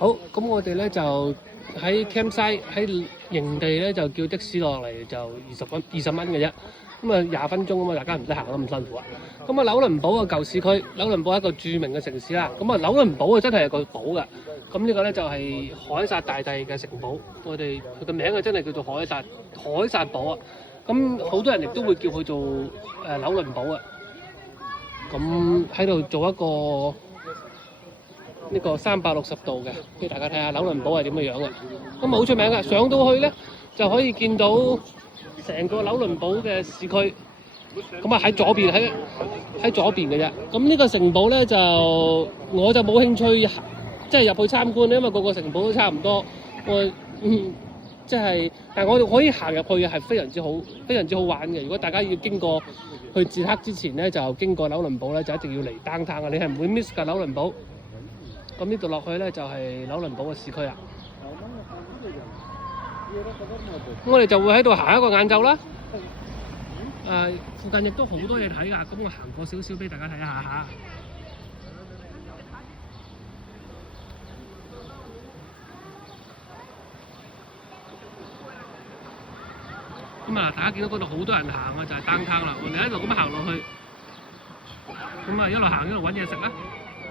好，咁我哋咧就喺 campsite 喺營地咧就叫的士落嚟就20蚊嘅啫。咁啊20分鐘咁啊，大家唔使行得咁辛苦啊。咁啊紐倫堡嘅舊市區，紐倫堡係一個著名嘅城市啦。咁啊紐倫堡啊真係個堡㗎。咁呢個咧就係凱撒大帝嘅城堡。我哋佢嘅名啊真係叫做凱撒堡啊。咁好多人亦都會叫佢做紐倫堡啊。咁喺度做一個呢個360度嘅，俾大家睇下紐倫堡係點嘅樣嘅。咁好出名嘅，上到去咧就可以見到成個紐倫堡嘅市區。咁啊喺左邊喺左邊嘅啫。咁呢個城堡咧就我就冇興趣即係入去參觀，因為個城堡都差唔多。即係，但係我哋可以行入去嘅係非常之好玩嘅。如果大家要經過去捷克之前咧，就經過紐倫堡咧，就一定要嚟 downtown 嘅，你係唔會 miss 㗎紐倫堡。咁呢度落去咧就係紐倫堡嘅市區啦。咁我哋就會喺度行一個晏晝啦。附近亦都好多嘢睇㗎，咁我行過少少俾大家睇下嚇。咁啊，大家見到嗰度好多人行啊，就係 downtown啦。我哋一路咁行落去，咁啊一路行一路揾嘢食啦。